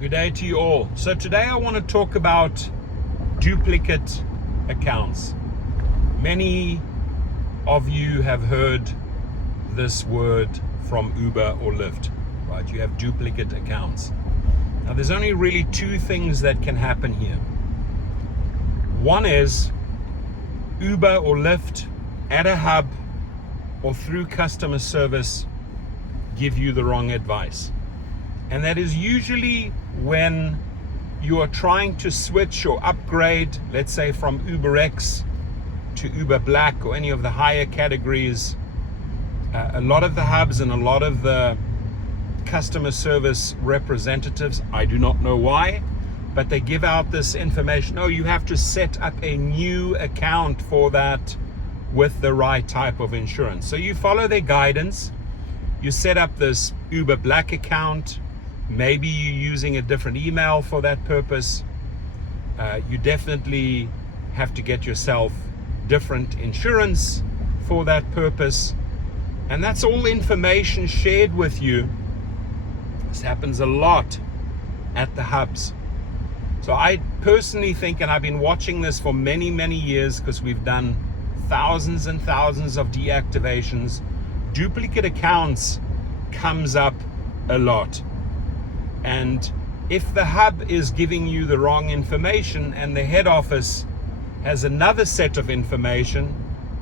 Good day to you all. So today I want to talk about duplicate accounts. Many of you have heard this word from Uber or Lyft, right? You have duplicate accounts. Now there's only really two things that can happen here. One is Uber or Lyft at a hub or through customer service give you the wrong advice. And that is usually when you are trying to switch or upgrade, let's say from UberX to Uber Black or any of the higher categories. A lot of the hubs and a lot of the customer service representatives, I do not know why, but they give out this information. Oh, you have to set up a new account for that with the right type of insurance. So you follow their guidance, you set up this Uber Black account. Maybe you're using a different email for that purpose. You definitely have to get yourself different insurance for that purpose. And that's all information shared with you. This happens a lot at the hubs. So I personally think, and I've been watching this for many, many years because we've done thousands and thousands of deactivations, duplicate accounts comes up a lot. And if the hub is giving you the wrong information and the head office has another set of information,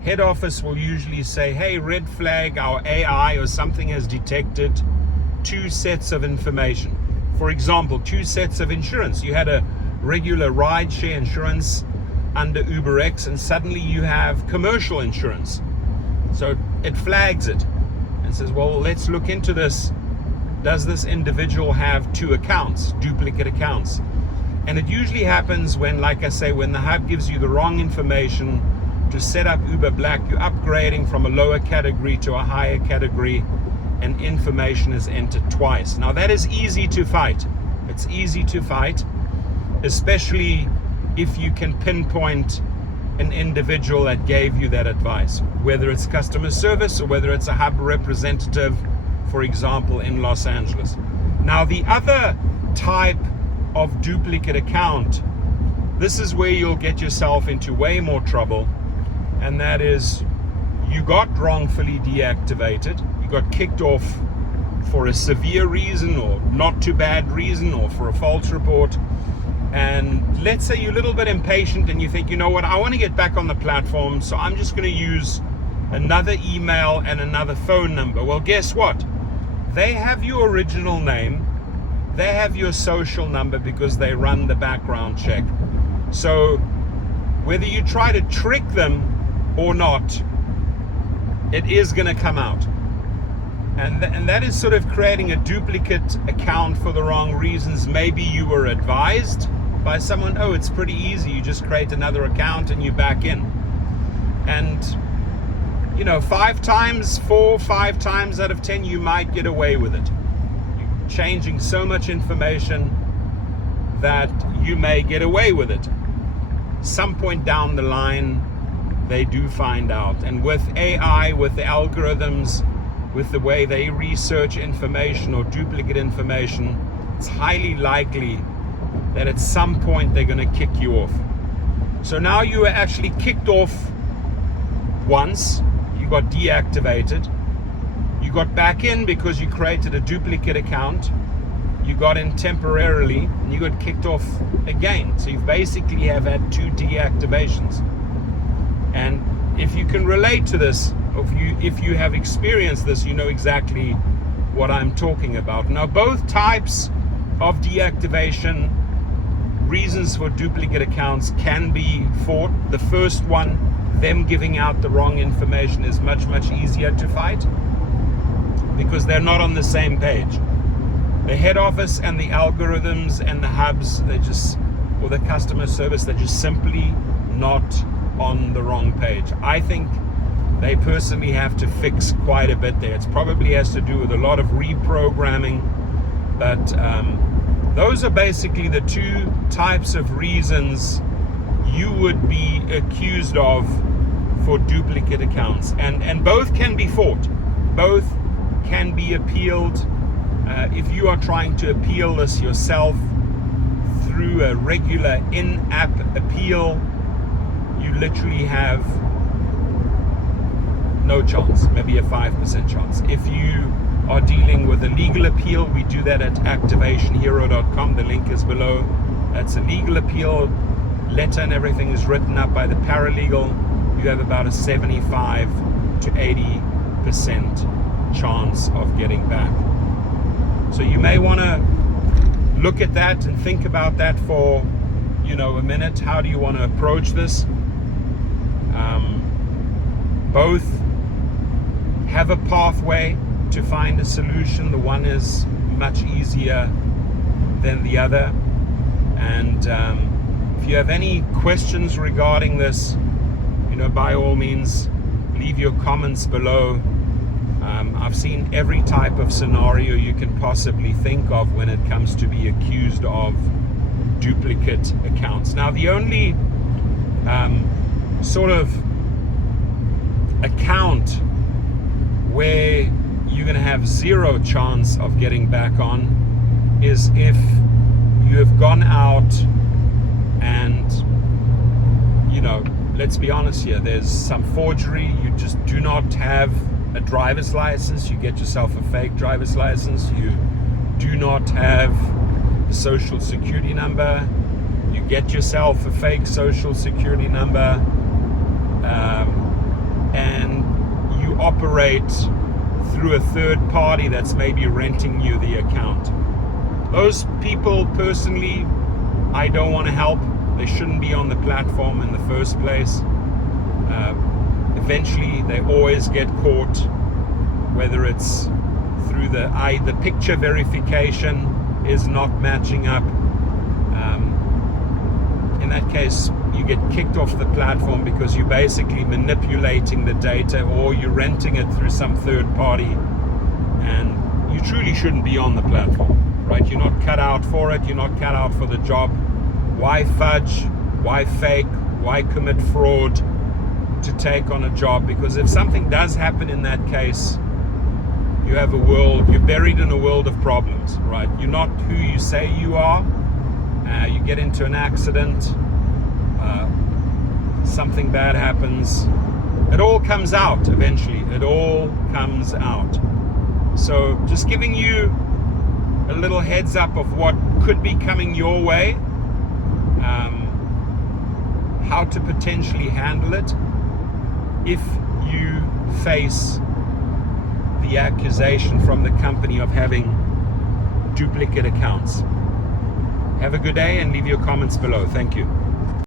head office will usually say, hey, red flag, our AI or something has detected two sets of information. For example, two sets of insurance. You had a regular rideshare insurance under UberX and suddenly you have commercial insurance. So it flags it and says, well, let's look into this. Does this individual have two accounts, duplicate accounts? And it usually happens when, like I say, when the hub gives you the wrong information to set up Uber Black, you're upgrading from a lower category to a higher category, and information is entered twice. Now that is easy to fight. It's easy to fight, especially if you can pinpoint an individual that gave you that advice, whether it's customer service or whether it's a hub representative, for example, in Los Angeles. Now, the other type of duplicate account, this is where you'll get yourself into way more trouble, and that is you got wrongfully deactivated, you got kicked off for a severe reason or not too bad reason or for a false report, and let's say you're a little bit impatient and you think, you know what, I want to get back on the platform, so I'm just going to use another email and another phone number. Well, guess what? They have your original name, they have your social number because they run the background check. So whether you try to trick them or not, it is going to come out. And that is sort of creating a duplicate account for the wrong reasons. Maybe you were advised by someone, oh, it's pretty easy, you just create another account and you're back in. And you know, 5 times out of 10, you might get away with it. You're changing so much information that you may get away with it. Some point down the line, they do find out. And with AI, with the algorithms, with the way they research information or duplicate information, it's highly likely that at some point they're going to kick you off. So now you are actually kicked off once. You got deactivated, you got back in because you created a duplicate account, you got in temporarily, and you got kicked off again. So you basically have had 2 deactivations. And if you can relate to this, or if you have experienced this, you know exactly what I'm talking about. Now, both types of deactivation, reasons for duplicate accounts, can be fought. The first one, them giving out the wrong information, is much, much easier to fight because they're not on the same page. The head office and the algorithms and the hubs, or the customer service, they're just simply not on the wrong page. I think they personally have to fix quite a bit there. It probably has to do with a lot of reprogramming, but those are basically the 2 types of reasons you would be accused of for duplicate accounts, and both can be fought, both can be appealed, If you are trying to appeal this yourself through a regular in-app appeal, you literally have no chance, maybe a 5% chance. If you are dealing with a legal appeal, we do that at activationhero.com. The link is below. That's a legal appeal. Letter and everything is written up by the paralegal. You have about a 75 to 80% chance of getting back. So you may want to look at that and think about that for, a minute. How do you want to approach this? Both have a pathway to find a solution. The one is much easier than the other. And if you have any questions regarding this, by all means, leave your comments below. I've seen every type of scenario you can possibly think of when it comes to be accused of duplicate accounts. Now, the only sort of account where you're going to have zero chance of getting back on is if you have gone out and, let's be honest here, there's some forgery. You just do not have a driver's license. You get yourself a fake driver's license. You do not have a social security number. You get yourself a fake social security number, and you operate through a third party that's maybe renting you the account. Those people, personally, I don't want to help. They shouldn't be on the platform in the first place. Eventually, they always get caught, whether it's through the picture verification is not matching up. In that case, you get kicked off the platform because you're basically manipulating the data, or you're renting it through some third party, and you truly shouldn't be on the platform, right? You're not cut out for it. You're not cut out for the job. Why fudge? Why fake? Why commit fraud to take on a job? Because if something does happen in that case, you're buried in a world of problems, right? You're not who you say you are. You get into an accident, something bad happens. It all comes out eventually. It all comes out. So just giving you a little heads up of what could be coming your way, how to potentially handle it if you face the accusation from the company of having duplicate accounts. Have a good day and leave your comments below. Thank you.